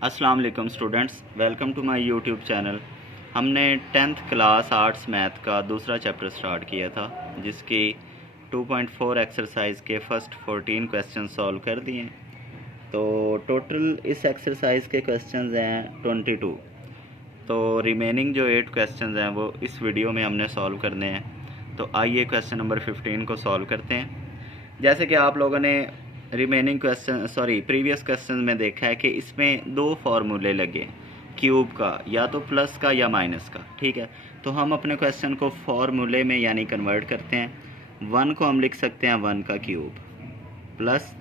अस्सलाम वालेकुम students, welcome to my YouTube channel. हमने 10th क्लास आर्ट्स मैथ का दूसरा चैप्टर स्टार्ट किया था, जिसकी 2.4 एक्सरसाइज के फर्स्ट 14 क्वेश्चन सॉल्व कर दिए। तो टोटल इस एक्सरसाइज के क्वेश्चंस हैं 22। तो रिमेनिंग जो 8 क्वेश्चंस हैं वो इस वीडियो में हमने सॉल्व करने हैं। तो आइए क्वेश्चन नंबर 15 को सॉल्व करते हैं। जैसे कि आप लोगों ने प्रीवियस क्वेश्चन में देखा है कि इसमें दो फार्मूले लगे, क्यूब का, या तो प्लस का या माइनस का। ठीक है, तो हम अपने क्वेश्चन को फार्मूले में यानी कन्वर्ट करते हैं। 1 को हम लिख सकते हैं 1 का क्यूब प्लस,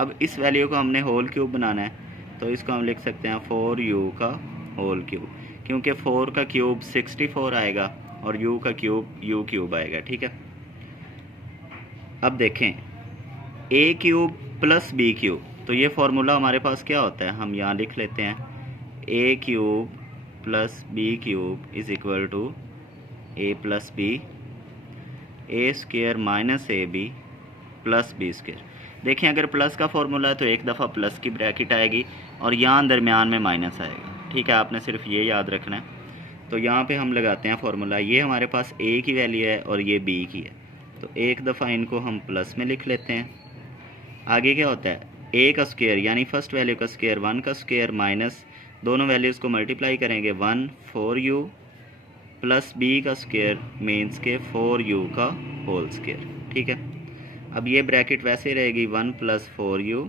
अब इस वैल्यू को हमने होल क्यूब बनाना है, तो इसको हम लिख सकते हैं 4u का होल क्यूब, क्योंकि 4 का क्यूब 64 आएगा और u का क्यूब u क्यूब आएगा। ठीक है, अब देखें a cube plus B cube, तो ये फार्मूला हमारे पास क्या होता है, हम यहाँ लिख लेते हैं a cube plus B cube is equal to a plus B, A square minus A B plus B square. देखें अगर प्लस का फार्मूला है तो एक दफ़ा प्लस की ब्रैकेट आएगी और यहाँ दरमियान में माइनस आएगा। ठीक है, आपने सिर्फ ये याद रखना है। तो यहाँ पे हम लगाते हैं फार्मूला, ये हमारे पास a की वैल्यू है और ये b की है, तो एक दफ़ा इनको हम प्लस में लिख लेते हैं। आगे क्या होता है, a का स्क्वायर यानी फर्स्ट वैल्यू का स्क्वायर 1 का स्क्वायर माइनस दोनों वैल्यूज़ को मल्टीप्लाई करेंगे 1 4u प्लस b का स्क्वायर मीन्स के 4u का होल स्क्वायर। ठीक है, अब ये ब्रैकेट वैसे रहेगी 1 प्लस 4u,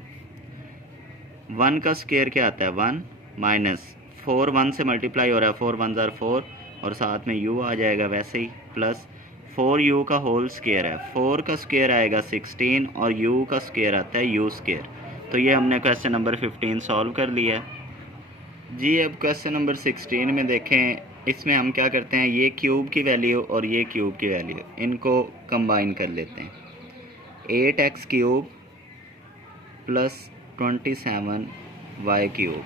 1 का स्क्वायर क्या आता है 1 माइनस 4 1 से मल्टीप्लाई हो रहा है, 4 1 ज़ार 4 और साथ में u आ जाएगा वैसे ही, प्लस 4u का होल स्क्वायर है, 4 का स्क्वायर आएगा 16 और u का स्क्वायर आता है u स्क्वायर। तो ये हमने क्वेश्चन नंबर 15 सॉल्व कर लिया है जी। अब क्वेश्चन नंबर 16 में देखें, इसमें हम क्या करते हैं, ये क्यूब की वैल्यू और ये क्यूब की वैल्यू इनको कंबाइन कर लेते हैं। 8x cube plus 27y cube,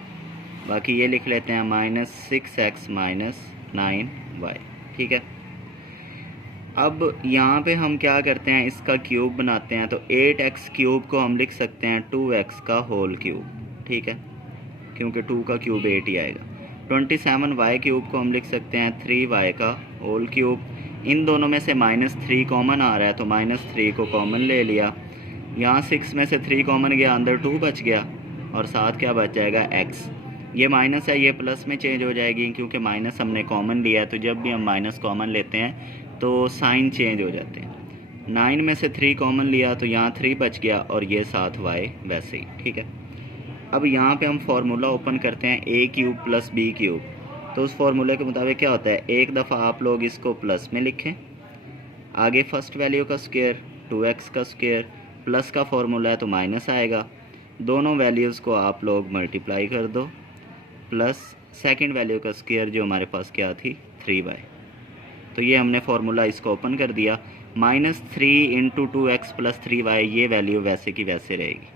बाकी ये लिख लेते हैं माइनस 6x माइनस 9y। ठीक है, अब यहाँ पे हम क्या करते हैं, इसका क्यूब बनाते हैं। तो 8x क्यूब को हम लिख सकते हैं 2x का होल क्यूब। ठीक है, क्योंकि 2 का क्यूब 8 ही आएगा। 27y क्यूब को हम लिख सकते हैं 3y का होल क्यूब। इन दोनों में से -3 कॉमन आ रहा है, तो -3 को कॉमन ले लिया। यहाँ 6 में से 3 कॉमन गया, अंदर 2 बच गया और साथ क्या बच जाएगा x। ये माइनस है, ये प्लस में चेंज हो जाएगी, क्योंकि माइनस हमने कॉमन लिया है। तो जब भी हम माइनस कॉमन लेते हैं तो साइन चेंज हो जाते हैं। 9 में से 3 कॉमन लिया तो यहाँ 3 बच गया और ये साथ y वैसे ही। ठीक है, अब यहाँ पे हम फार्मूला ओपन करते हैं a cube plus b cube. तो उस फार्मूले के मुताबिक क्या होता है, एक दफ़ा आप लोग इसको प्लस में लिखें, आगे फर्स्ट वैल्यू का स्क्वायर 2x का स्क्वायर, प्लस का फार्मूला है तो माइनस आएगा, दोनों वैल्यूज़ को आप लोग मल्टीप्लाई कर दो, प्लस सेकंड वैल्यू का स्क्वायर जो हमारे पास क्या थी 3y। तो ये हमने फार्मूला इसको ओपन कर दिया। -3 इंटू 2x प्लस 3y, ये वैल्यू वैसे की वैसे रहेगी।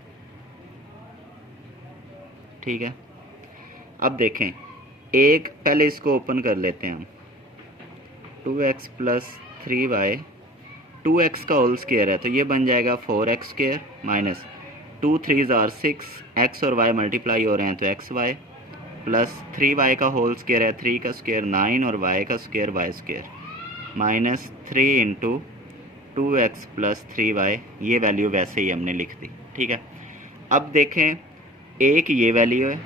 ठीक है, अब देखें, एक पहले इसको ओपन कर लेते हैं हम, 2x प्लस 3y, 2x का होल स्क्वायर है तो ये बन जाएगा 4x स्क्वायर माइनस 2 3 ज़ार 6, x और y मल्टीप्लाई हो रहे हैं तो xy, प्लस 3y का होल स्क्वायर है, 3 का स्क्वायर 9 और y का square y square, minus 3 into 2x plus 3y, ये वैल्यू वैसे ही हमने लिख दी। ठीक है, अब देखें, एक ये वैल्यू है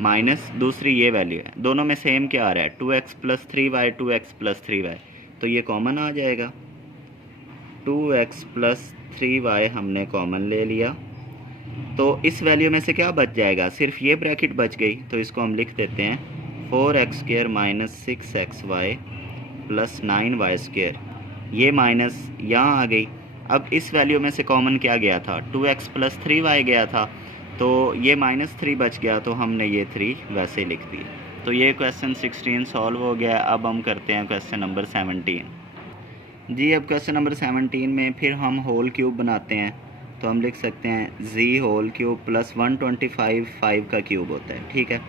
माइनस दूसरी ये वैल्यू है, दोनों में सेम क्या आ रहा है 2x plus 3y, 2x plus 3y, तो ये कॉमन आ जाएगा। 2x प्लस 3y हमने कॉमन ले लिया, तो इस वैल्यू में से क्या बच जाएगा, सिर्फ ये ब्रैकेट बच गई, तो इसको हम लिख देते हैं 4x square minus 6xy plus 9y square, ये माइनस यहाँ आ गई। अब इस वैल्यू में से कॉमन क्या गया था, 2x प्लस 3y गया था, तो ये -3 बच गया, तो हमने ये 3 वैसे लिख दिया। तो ये क्वेश्चन 16 सॉल्व हो गया। अब हम करते हैं क्वेश्चन नंबर 17 जी। अब क्वेश्चन नंबर 17 में फिर हम होल क्यूब बनाते हैं, तो हम लिख सकते हैं z होल क्यूब प्लस 125 5 का क्यूब होता है। ठीक है,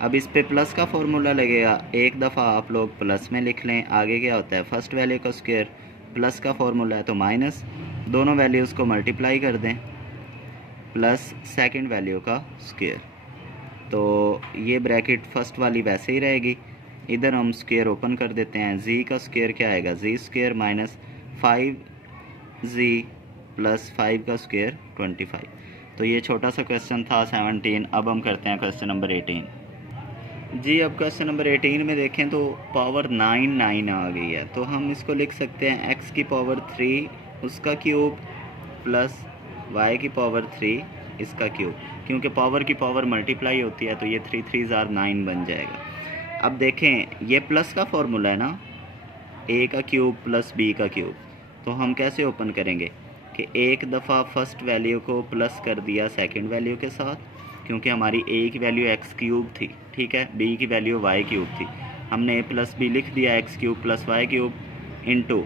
अब इस पे प्लस का फॉर्मूला लगेगा, एक दफ़ा आप लोग प्लस में लिख लें। आगे क्या होता है, फर्स्ट वैल्यू का स्क्वायर, प्लस का फॉर्मूला है तो माइनस, दोनों वैल्यूज़ को मल्टीप्लाई कर दें, प्लस सेकंड वैल्यू का स्क्वायर। तो ये ब्रैकेट फर्स्ट वाली वैसे ही रहेगी। इधर हम स्क्वायर ओपन कर देते हैं। जी का स्क्वायर क्या आएगा, जी स्क्वायर माइनस 5z प्लस 5 का स्क्वायर 25। तो ये छोटा सा क्वेश्चन था 17। अब हम करते हैं क्वेश्चन नंबर 18। जी अब क्वेश्चन नंबर 18 में देखें तो पावर 9 आ गई है, तो हम इसको लिख सकते हैं x की पावर 3 उसका क्यूब प्लस y की पावर 3 इसका क्यूब, क्योंकि पावर की पावर मल्टीप्लाई होती है तो ये 3 3 जार 9 बन जाएगा। अब देखें ये प्लस का फॉर्मूला है ना, a का क्यूब प्लस b का क्यूब, तो हम कैसे ओपन करेंगे कि एक दफ़ा फर्स्ट वैल्यू को प्लस कर दिया सेकंड वैल्यू के साथ, क्योंकि हमारी a की वैल्यू x क्यूब थी, ठीक है, b की वैल्यू y क्यूब थी, हमने a प्लस b लिख दिया x cube plus y cube into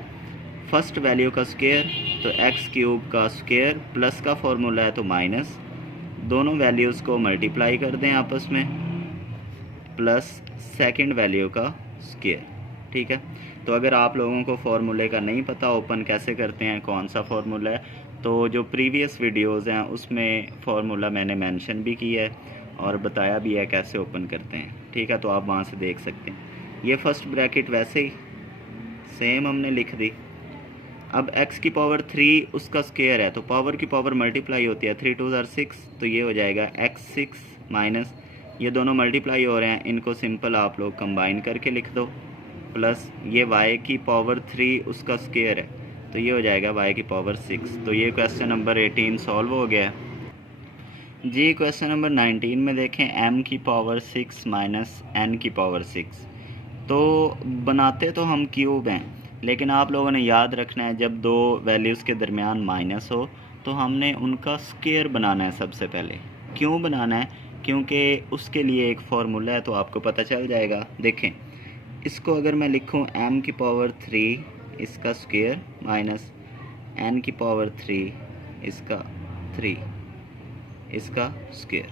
first value का स्क्वायर, तो x क्यूब का स्क्वायर प्लस का फॉर्मूला है तो माइनस, दोनों वैल्यूज़ को मल्टीप्लाई कर दें आपस में, प्लस सेकंड वैल्यू का स्क्वायर, ठीक है। तो अगर आप लोगों को फार्मूले का नहीं पता ओपन कैसे करते हैं, कौन सा फार्मूला है, तो जो प्रीवियस वीडियोस हैं उसमें फार्मूला मैंने मेंशन भी किया है और बताया भी है कैसे ओपन करते हैं, ठीक है, तो आप वहाँ से देख सकते हैं। ये फर्स्ट ब्रैकेट वैसे ही सेम हमने लिख दी। अब x की पावर 3 उसका स्क्वायर है, तो पावर की पावर मल्टीप्लाई होती है, 3 2 जार 6, तो ये हो जाएगा x6 माइनस, ये दोनों मल्टीप्लाई हो रहे हैं, इनको सिंपल आप लोग कंबाइन करके लिख दो, प्लस ये y की पावर 3 उसका स्क्वायर है, तो ये हो जाएगा y की पावर 6। तो ये क्वेश्चन नंबर 18 सॉल्व हो गया है। जी क्वेश्चन नंबर 19 में देखें m की पावर 6 माइनस n की पावर 6, तो बनाते तो हम क्यूब हैं, लेकिन आप लोगों ने याद रखना है जब दो वैल्यूज़ के दरमियान माइनस हो तो हमने उनका स्क्वायर बनाना है सबसे पहले। क्यों बनाना है, क्योंकि उसके लिए एक फार्मूला है, तो आपको पता चल जाएगा। देखें इसको अगर मैं लिखूं m की पावर 3 इसका स्क्वायर माइनस n की पावर 3 इसका 3 इसका स्क्वायर,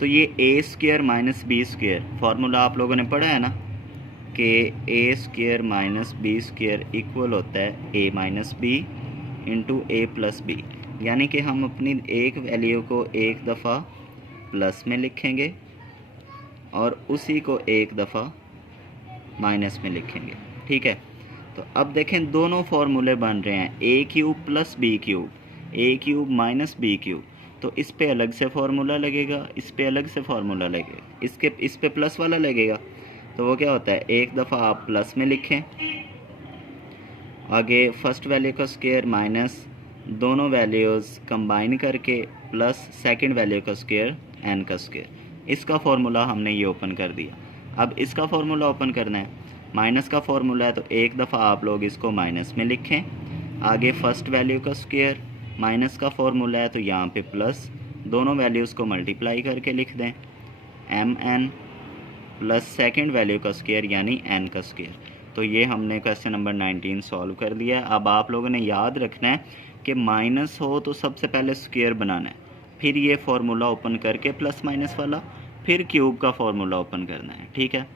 तो ये a square minus b square formula आप लोगों ने पढ़ा है ना कि A square minus B square equal होता है A minus B into A plus B, यानी कि हम अपनी एक वैल्यू को एक दफ़ा प्लस में लिखेंगे और उसी को एक दफ़ा माइनस में लिखेंगे, ठीक है। तो अब देखें दोनों फार्मूले बन रहे हैं, ए क्यूब प्लस बी क्यूब, ए क्यूब माइनस बी क्यूब, तो इस पे अलग से फार्मूला लगेगा, इस पे अलग से फार्मूला लगेगा, इस पे प्लस वाला लगेगा, तो वो क्या होता है, एक दफ़ा आप प्लस में लिखें, आगे फर्स्ट वैल्यू का स्क्वायर माइनस दोनों वैल्यूज़ कंबाइन करके प्लस सेकंड वैल्यू का स्क्वायर n का स्क्वायर, इसका फार्मूला हमने ये ओपन कर दिया। अब इसका फार्मूला ओपन करना है, माइनस का फार्मूला है तो एक दफ़ा आप लोग इसको माइनस में लिखें, आगे फर्स्ट वैल्यू का स्क्वायर माइनस का फार्मूला है तो यहाँ पे प्लस, दोनों वैल्यूज़ को मल्टीप्लाई करके लिख दें, mn प्लस सेकंड वैल्यू का स्क्वायर यानी n का स्क्वायर। तो ये हमने क्वेश्चन नंबर 19 सॉल्व कर दिया। अब आप लोगों ने याद रखना है कि माइनस हो तो सबसे पहले स्क्वायर बनाना है, फिर ये फार्मूला ओपन करके प्लस माइनस वाला, फिर क्यूब का फार्मूला ओपन करना है, ठीक है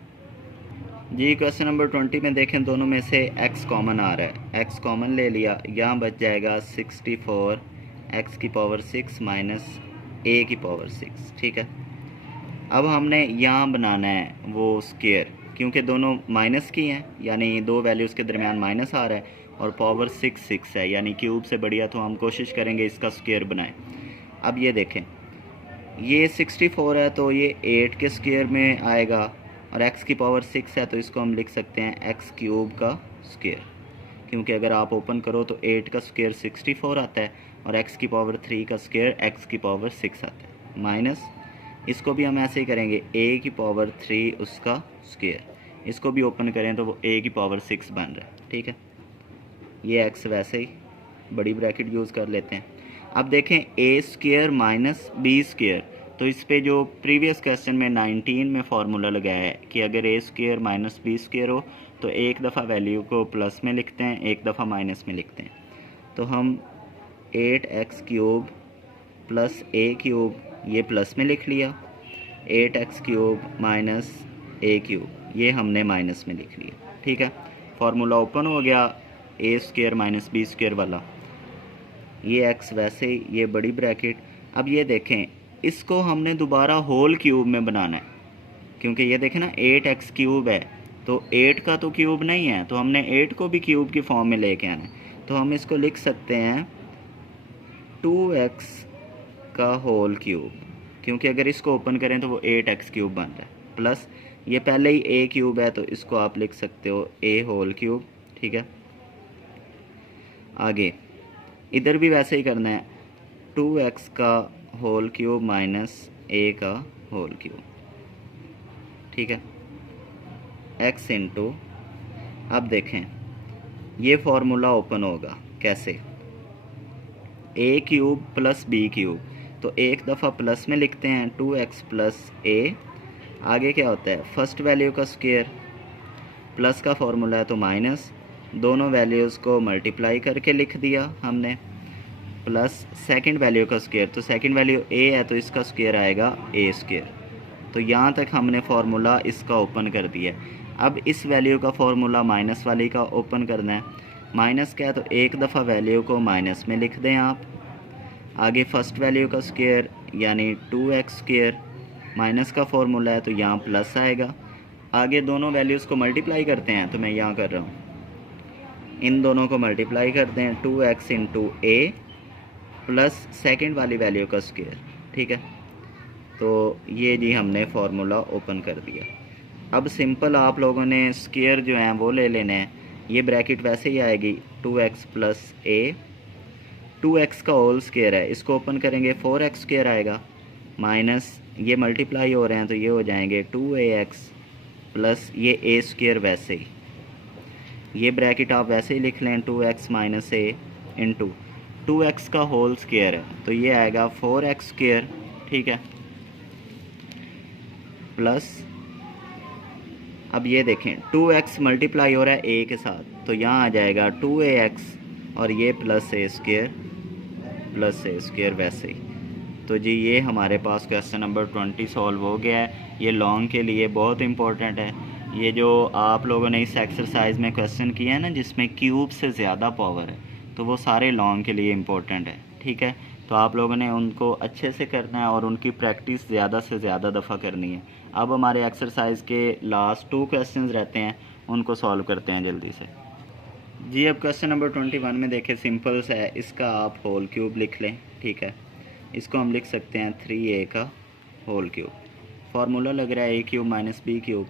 जी। क्वेश्चन नंबर 20 में देखें दोनों में से x कॉमन आ रहा है, x कॉमन ले लिया, यहाँ बच जाएगा 64 x की पावर 6 माइनस a की पावर 6, ठीक है। अब हमने यहाँ बनाना है वो स्क्वायर, क्योंकि दोनों माइनस की हैं, यानी दो वैल्यूज़ के दरमियान माइनस आ रहा है और पावर 6 है, यानी क्यूब से बढ़िया, तो हम कोशिश करेंगे इसका स्क्वायर बनाएं। अब ये देखें ये 64 है तो ये 8 के स्क्वायर में आएगा, और x की पावर 6 है तो इसको हम लिख सकते हैं x क्यूब का स्क्वायर, क्योंकि अगर आप ओपन करो तो 8 का स्क्वायर 64 आता है और x की पावर 3 का स्क्वायर x की पावर 6 आता है, माइनस इसको भी हम ऐसे ही करेंगे a की पावर 3 उसका स्क्वायर, इसको भी ओपन करें तो वो a की पावर 6 बन रहा है, ठीक है। ये x वैसे ही बड़ी ब्रैकेट यूज़ कर लेते हैं। अब देखें a square minus B square, तो इस पे जो प्रीवियस क्वेश्चन में 19 में फार्मूला लगाया है कि अगर a square minus B square हो तो एक दफ़ा वैल्यू को प्लस में लिखते हैं, एक दफ़ा माइनस में लिखते हैं, तो हम 8x cube plus a cube ये प्लस में लिख लिया, 8x cube minus a cube ये हमने माइनस में लिख लिया, ठीक है। फार्मूला ओपन हो गया a square minus B square वाला, ये x वैसे ही ये बड़ी ब्रैकेट। अब ये देखें इसको हमने दोबारा होल क्यूब में बनाना है, क्योंकि ये देखें ना 8x क्यूब है, तो 8 का तो क्यूब नहीं है, तो हमने 8 को भी क्यूब की फॉर्म में लेके आना है। तो हम इसको लिख सकते हैं 2x का होल क्यूब, क्योंकि अगर इसको ओपन करें तो वो 8x क्यूब बन रहा है, प्लस ये पहले ही a क्यूब है तो इसको आप लिख सकते हो a होल क्यूब। ठीक है, आगे इधर भी वैसे ही करना है, 2x का होल क्यूब माइनस a का होल क्यूब। ठीक है, x इंटू, अब देखें ये फार्मूला ओपन होगा कैसे, a cube plus b cube, तो एक दफ़ा प्लस में लिखते हैं 2x प्लस a, आगे क्या होता है फर्स्ट वैल्यू का स्क्वायर, प्लस का फार्मूला है तो माइनस, दोनों वैल्यूज़ को मल्टीप्लाई करके लिख दिया हमने, प्लस सेकंड वैल्यू का स्क्वायर, तो सेकंड वैल्यू a है तो इसका स्क्वायर आएगा a स्क्वायर। तो यहाँ तक हमने फार्मूला इसका ओपन कर दिया। अब इस वैल्यू का फार्मूला माइनस वाली का ओपन करना है। माइनस क्या है, तो एक दफ़ा वैल्यू को माइनस में लिख दें आप, आगे फर्स्ट वैल्यू का स्क्वायर यानी 2x स्क्वायर, माइनस का फार्मूला है तो यहाँ प्लस आएगा, आगे दोनों वैल्यूज़ को मल्टीप्लाई करते हैं, तो मैं यहाँ कर रहा हूँ, इन दोनों को मल्टीप्लाई करते हैं 2x into a plus second वाली वैल्यू का स्क्वायर। ठीक है, तो ये जी हमने फार्मूला ओपन कर दिया। अब सिंपल आप लोगों ने स्क्वायर जो हैं वो ले लेने हैं, ये ब्रैकेट वैसे ही आएगी 2x प्लस a, 2x का होल स्क्वायर है, इसको ओपन करेंगे 4x स्क्वायर आएगा, माइनस ये मल्टीप्लाई हो रहे हैं तो ये हो जाएंगे 2ax प्लस ये a स्क्वायर, वैसे ही ये ब्रैकेट आप वैसे ही लिख लें 2x minus a into 2x का होल स्क्वायर है तो ये आएगा 4x स्क्वायर। ठीक है, प्लस अब ये देखें 2x मल्टीप्लाई हो रहा है a के साथ, तो यहाँ आ जाएगा 2ax और ये प्लस a स्क्वायर वैसे ही। तो जी ये हमारे पास क्वेश्चन नंबर 20 सॉल्व हो गया है। ये लॉन्ग के लिए बहुत इंपॉर्टेंट है। ये जो आप लोगों ने इस एक्सरसाइज में क्वेश्चन किया है ना जिसमें क्यूब से ज़्यादा पावर है, तो वो सारे लॉन्ग के लिए इम्पोर्टेंट है। ठीक है, तो आप लोगों ने उनको अच्छे से करना है और उनकी प्रैक्टिस ज़्यादा से ज़्यादा दफ़ा करनी है। अब हमारे एक्सरसाइज के लास्ट 2 क्वेश्चंस रहते हैं, उनको सॉल्व करते हैं जल्दी से। जी अब क्वेश्चन नंबर 21 में देखें, सिंपल सा है, इसका आप होल क्यूब लिख लें। ठीक है, इसको हम लिख सकते हैं 3a का होल क्यूब। फार्मूला लग रहा है a cube minus b cube,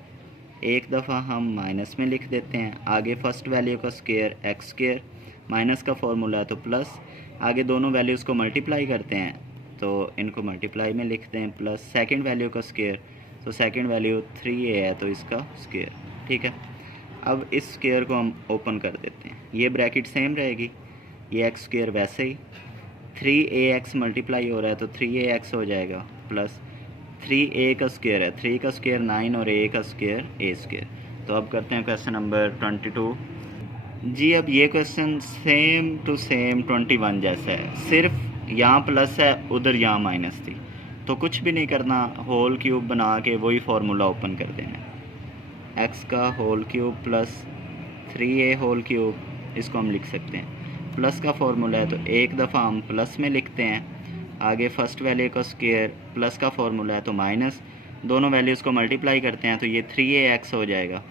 एक दफ़ा हम माइनस में लिख देते हैं, आगे फर्स्ट वैल्यू का स्क्वायर x स्क्वायर, माइनस का फार्मूला है तो प्लस, आगे दोनों वैल्यूज़ को मल्टीप्लाई करते हैं तो इनको मल्टीप्लाई में लिख दें, प्लस सेकंड वैल्यू का स्क्वायर, तो सेकंड वैल्यू 3a है तो इसका स्क्वायर। ठीक है, अब इस स्क्वायर को हम ओपन कर देते हैं, ये ब्रैकेट सेम रहेगी, ये x स्क्वायर वैसे ही, 3ax मल्टीप्लाई हो रहा है तो 3ax हो जाएगा, प्लस 3a का स्क्वायर है, 3 का स्क्वायर 9 और a का स्क्वायर a स्क्वायर। तो अब करते हैं क्वेश्चन नंबर 22। जी अब ये क्वेश्चन सेम टू सेम 21 जैसा है, सिर्फ यहाँ प्लस है उधर यहाँ माइनस थी, तो कुछ भी नहीं करना, होल क्यूब बना के वही फार्मूला ओपन कर देना, x का whole cube plus 3a whole cube, इसको हम लिख सकते हैं, प्लस का फार्मूला है तो एक दफ़ा हम प्लस में लिखते हैं, आगे फर्स्ट वैल्यू का स्क्वायर, प्लस का फार्मूला है तो माइनस, दोनों वैल्यूज़ को मल्टीप्लाई करते हैं तो ये 3ax हो जाएगा,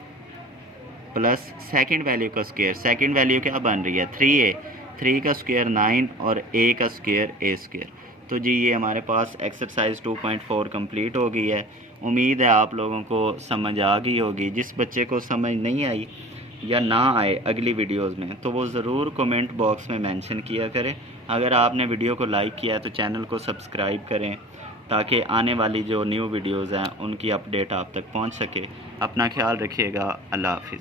प्लस सेकंड वैल्यू का स्क्वायर, सेकंड वैल्यू क्या बन रही है 3a, 3 का स्क्वायर 9 और a का स्क्वायर a स्क्वायर। तो जी ये हमारे पास एक्सरसाइज 2.4 कंप्लीट हो गई है। उम्मीद है आप लोगों को समझ आ गई होगी। जिस बच्चे को समझ नहीं आई या ना आए अगली वीडियोस में, तो वो ज़रूर कमेंट बॉक्स में मेंशन किया करें। अगर आपने वीडियो को लाइक किया है तो चैनल को सब्सक्राइब करें ताकि आने वाली जो न्यू वीडियोस हैं उनकी अपडेट आप तक पहुंच सके। अपना ख्याल रखिएगा। अल्लाह हाफिज़।